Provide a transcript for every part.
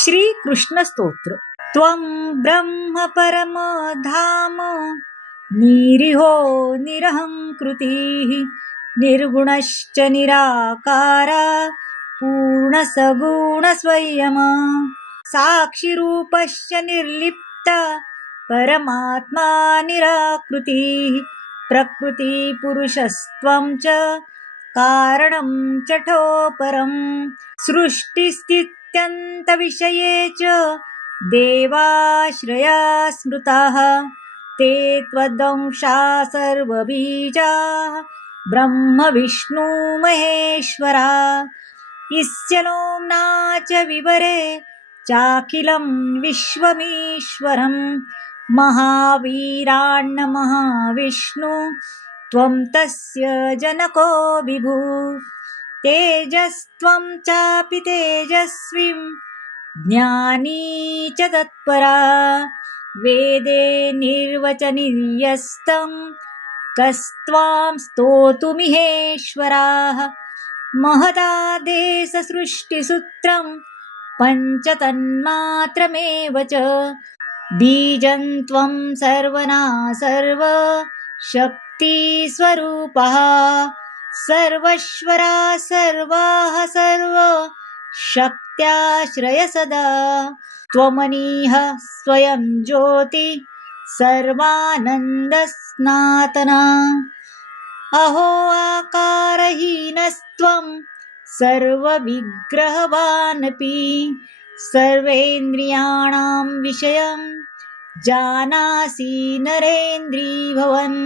श्री कृष्ण स्तोत्र. त्वं ब्रह्म परम धाम निरीहो निरहंकृतिः निर्गुणश्च निराकारा पूर्णसगुण स्वयं साक्षिरूपश्च निर्लिप्त परमात्मा निराकृतिः प्रकृति पुरुषस्त्वं च कारणं च ठोपरम् सृष्टिस्थित्यन्तविषये च देवाश्रया स्मृताः ते त्वदंशा सर्वबीजाः ब्रह्म विष्णु महेश्वरा इस्यलोम्ना च विवरे चाखिलं विश्वमीश्वरं महावीराण्ण महाविष्णु त्वं तस्य जनको विभु तेजस्त्वं चापि तेजस्विं ज्ञानी च तत्परा वेदे निर्वचनीयस्तं कस्त्वां स्तोतुमिहेश्वराः महदादेश सृष्टिसूत्रं पञ्चतन्मात्रमेव च बीजं त्वं सर्वनासर्व शक्तिस्वरूपः सर्वश्वरा सर्वाः सर्व शक्त्याश्रय सदा त्वमनीह स्वयं ज्योति सर्वानन्दस्नातना अहो आकारहीनस्त्वं सर्वविग्रहवानपि सर्वेन्द्रियाणां विषयं जानासि नरेन्द्रीभवन्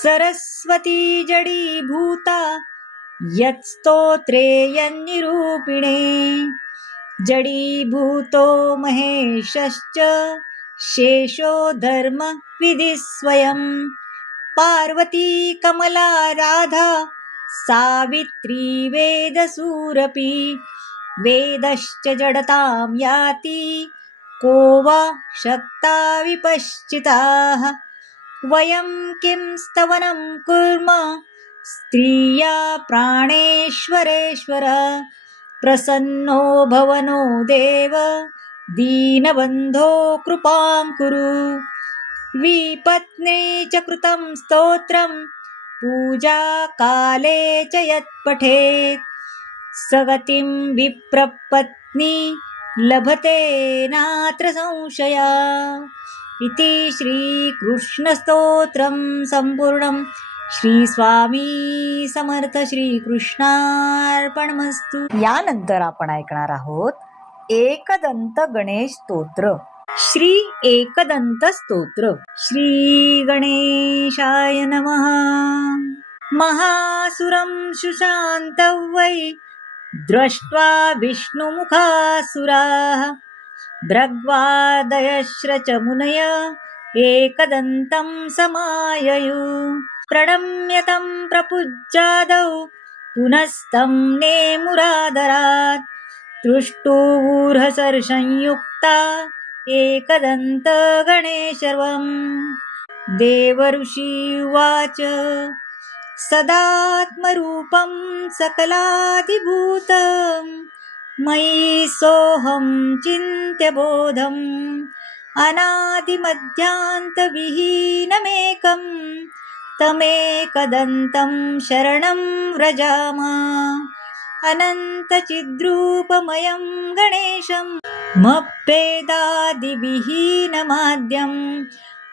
सरस्वती जडीभूता यत्स्तोत्रे यन्निरूपिणे जडीभूतो महेशश्च शेषो धर्म विधि स्वयं पार्वती कमला राधा सावित्री वेदसूरपि वेदश्च जडतां याति को वा शक्ता विपश्चिताः वयं किं स्तवनं कुर्म स्त्रिया प्राणेश्वरेश्वर प्रसन्नो भवनो देव दीनबन्धो कृपां कुरु विपत्नी च कृतं स्तोत्रं पूजा काले च यत् पठेत् सगतिं विप्रपत्नी लभते नात्र संशया इति श्रीकृष्णस्तोत्रं संपूर्णं. श्री स्वामी समर्थ श्रीकृष्णार्पणमस्तु. यानंतर आपण ऐकणार आहोत एकदंत गणेश स्तोत्र. श्री एकदंत स्तोत्र. श्री गणेशाय नमः. महासुरं शुशान्तं वै दृष्ट्वा विष्णुमुखासुराः भृग्वादयश्च मुनय एकदन्तं समाययु प्रणम्य तं प्रपुज्यादौ पुनस्तं नेमुरादरात् तुष्टुवूर्हसर्षंयुक्ता एकदन्त गणेशर्वं देवर्षि उवाच सदात्मरूपं सकलाधिभूतं मयि सोऽहं चिन्त्यबोधम् अनादिमध्यान्तविहीनमेकं तमेकदन्तं शरणं व्रजाम अनन्तचिद्रूपमयं गणेशं मप्पेदादिविहीनमाद्यं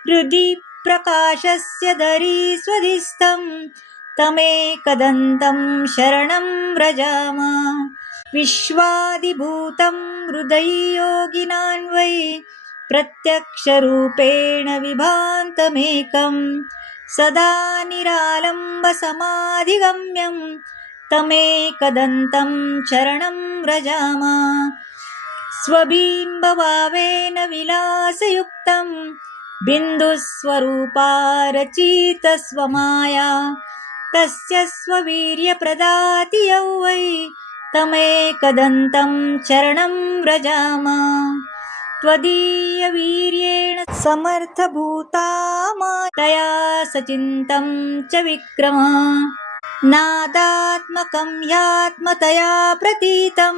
हृदि प्रकाशस्य धरी स्वधिस्थं तमेकदन्तं शरणं व्रजाम विश्वादिभूतं हृदययोगिनां वै प्रत्यक्षरूपेण विभान्तमेकं सदा निरालम्बसमाधिगम्यं तमेकदन्तं शरणं व्रजाम स्वबिम्बभावेन विलासयुक्तं बिन्दुस्वरूपारचितस्वमाया तस्य स्ववीर्यप्रदाति यौ वै तमेकदन्तं शरणं व्रजाम त्वदीयवीर्येण समर्थभूता तया सचिन्तं च विक्रम नादात्मकं ह्यात्मतया प्रतीतं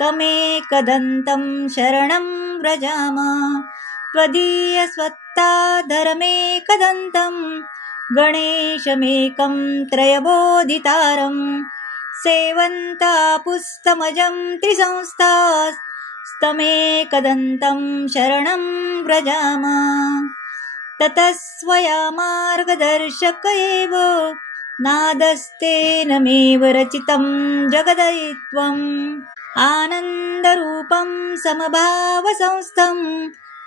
तमेकदन्तं शरणं व्रजामः त्वदीयस्वत्ताधरमेकदन्तं गणेशमेकं त्रयबोधितारं सेवन्तापुस्तमजं त्रिसंस्थास्तमेकदन्तं शरणं व्रजामः ततः स्वया मार्गदर्शक एव नादस्तेनमेव रचितं जगदयित्वम् आनन्दरूपं समभावसंस्थं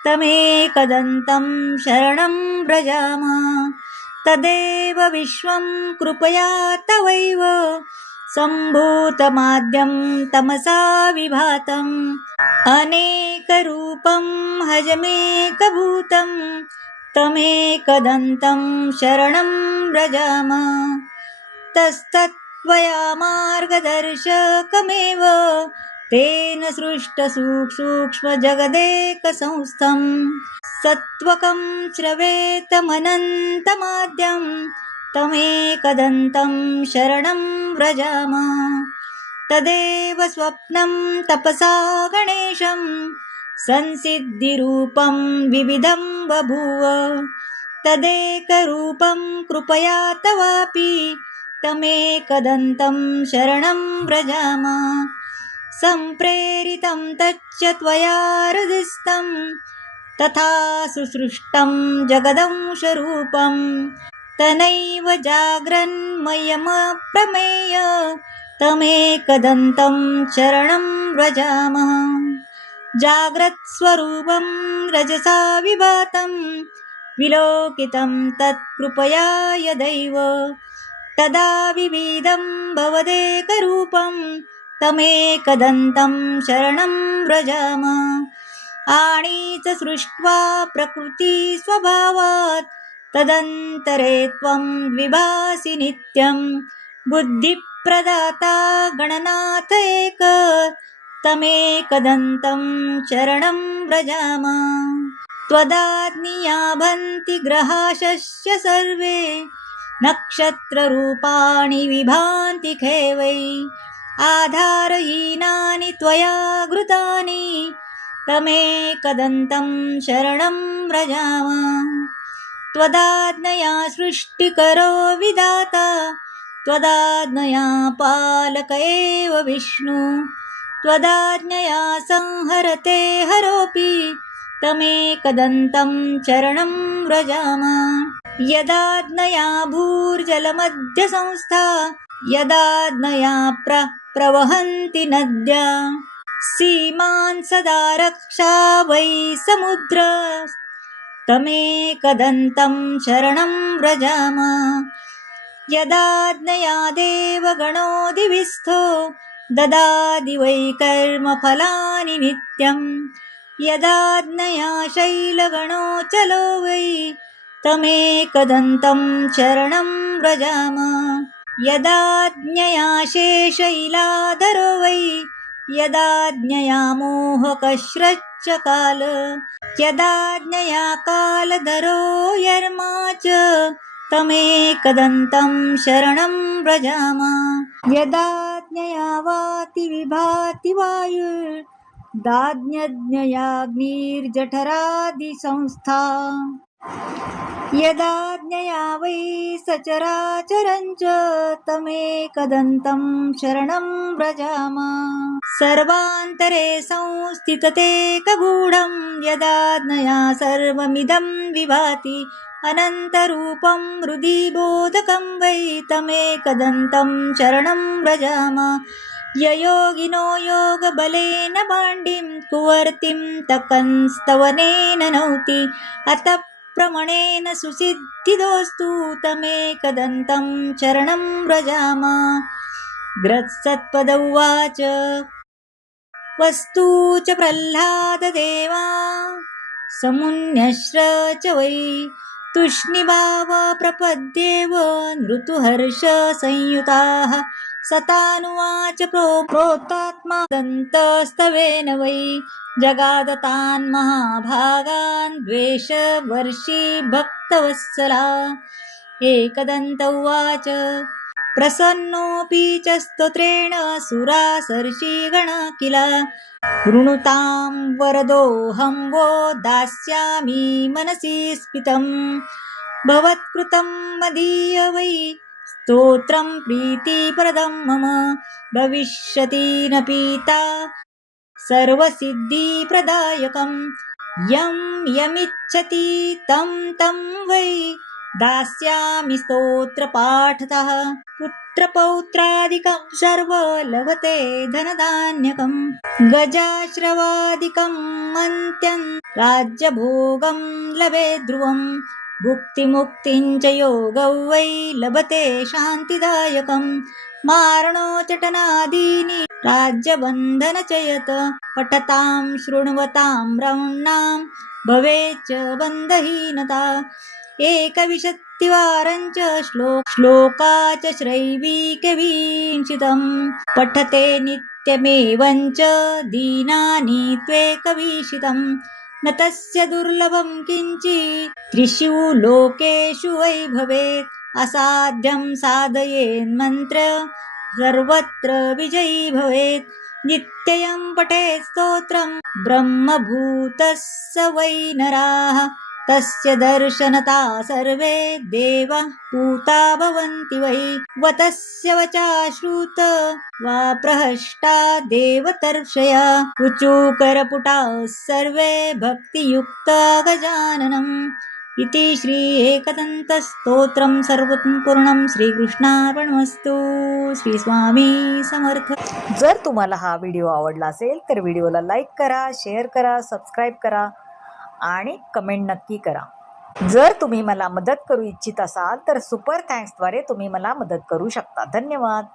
तमेकदन्तं शरणं व्रजामः तदेव विश्वं कृपया तवैव सम्भूतमाद्यं तमसा विभातम् अनेकरूपं हजमेकभूतं तमेकदन्तं शरणं व्रजामः तस्तत्त्वया मार्गदर्शकमेव तेन सृष्टसूक्ष्मजगदेकसंस्थं सत्त्वकं श्रवेतमनन्तमाद्यं तमेकदन्तं शरणं व्रजामः तदेव स्वप्नं तपसा गणेशं संसिद्धिरूपं विविधं बभूव तदेकरूपं कृपया तवापि तमेकदन्तं शरणं व्रजामः सम्प्रेरितं तच्च त्वया हृदिस्थं तथा सुसृष्टं जगदंशरूपं तनैव जाग्रन्मयमप्रमेय तमेकदन्तं शरणं व्रजामः जाग्रत्स्वरूपं रजसा विभातं विलोकितं तत्कृपया यदैव तदा विविधं भवदेकरूपं तमेकदन्तं शरणं व्रजामः आणीच सृष्ट्वा प्रकृतिस्वभावात् तदन्तरे त्वं विभासि नित्यं बुद्धिप्रदाता गणनाथ एक तमेकदन्तं शरणं व्रजामः त्वदाज्ञया भन्ति ग्रहाशस्य सर्वे नक्षत्ररूपाणि विभान्ति खेवै आधारहीनानि त्वया घृतानि तमेकदन्तं शरणं व्रजामः त्वदाज्ञया सृष्टिकरो विधाता त्वदाज्ञया पालक एव विष्णु त्वदाज्ञया संहरते हरोऽपि तमेकदन्तं शरणं व्रजामः यदाज्ञया भूर्जलमध्यसंस्था यदाज्ञया प्रवहन्ति नद्या सीमान् सदा रक्षा वै समुद्र तमेकदन्तं शरणं व्रजामः यदाज्ञया देवगणो दिविस्थो ददाति वै कर्मफलानि नित्यं यदाज्ञया शैलगणो चलो वै तमेकदन्तं शरणं व्रजामः यदाज्ञया शेषैलाधरो वै यदाज्ञया मोहकश्रच्च काल यदाज्ञया कालधरो यर्मा च तमेकदन्तं शरणं व्रजामः यदाज्ञया वाति विभाति वायुर्दाज्ञज्ञयाग्निर्जठरादिसंस्था यदाज्ञया वै सचराचरं च तमेकदन्तं शरणं व्रजामः सर्वान्तरे संस्थिततेकगूढं यदाज्ञया सर्वमिदं विभाति अनन्तरूपं हृदि बोधकं वै तमेकदन्तं शरणं व्रजामः ययोगिनो योगबलेन बाण्डीं कुवर्तिं तकंस्तवनेन नौति अत प्रमणेन सुसिद्धिदोस्तु तमेकदन्तं शरणं व्रजामः ग्रत्सत्पद उवाच वस्तु च प्रह्लाददेवा समुन्यश्र च वै तुष्णिभाव प्रपद्येव नृतुहर्ष संयुताः सतानुवाच प्रोक्तात्मा दन्तस्तवेन वै जगादतान् महाभागान् द्वेषवर्षी भक्तवत्सला एकदन्त उवाच प्रसन्नोऽपि च स्तोत्रेण सुरासर्षि गण किल वृणुतां वरदोऽहं वो दास्यामि मनसि स्फीतं भवत्कृतं मदीय वै स्तोत्रं प्रीतिप्रदं मम भविष्यति न पीता सर्वसिद्धिप्रदायकं यं यमिच्छति तं तं वै दास्यामि स्तोत्रपाठतः पुत्रपौत्रादिकं सर्वलभते धनधान्यकं गजाश्रवादिकं मन्त्यं राज्यभोगं लभे ध्रुवं भुक्तिमुक्तिं च योगौ वै लभते शान्तिदायकं मारणोचटनादीनि राज्यबन्धन च यत् पठतां शृण्वतां रौणां भवेच्च बन्धहीनता एकविंशतिवारं च श्लोका च श्रैविकविंशितं पठते नित्यमेवं च दीनानि त्वेकवीशितं न तस्य दुर्लभं किञ्चित् त्रिषु लोकेषु वै भवेत् असाध्यं साधयेन्मन्त्र सर्वत्र विजयी भवेत् नित्यं पठेत् स्तोत्रं ब्रह्मभूतः स वै नराः तस्य दर्शनता सर्वे देवाः पूता भवन्ति वै वतस्य वचा श्रुत वा प्रहष्टा देवतर्षया उचूकरपुटाः सर्वे भक्तियुक्ता गजाननम् इति श्री एकदन्तस्तोत्रं सर्वपूर्णं श्रीकृष्णार्पणमस्तु. श्री स्वामी समर्थ. जर तुम्हाला हा व्हिडिओ आवडला असेल तर व्हिडिओला लाईक करा, शेअर करा, सबस्क्राईब करा आणि कमेंट नक्की करा. जर तुम्ही मला मदत करू इच्छित असाल तर सुपर थँक्सद्वारे तुम्ही मला मदत करू शकता. धन्यवाद.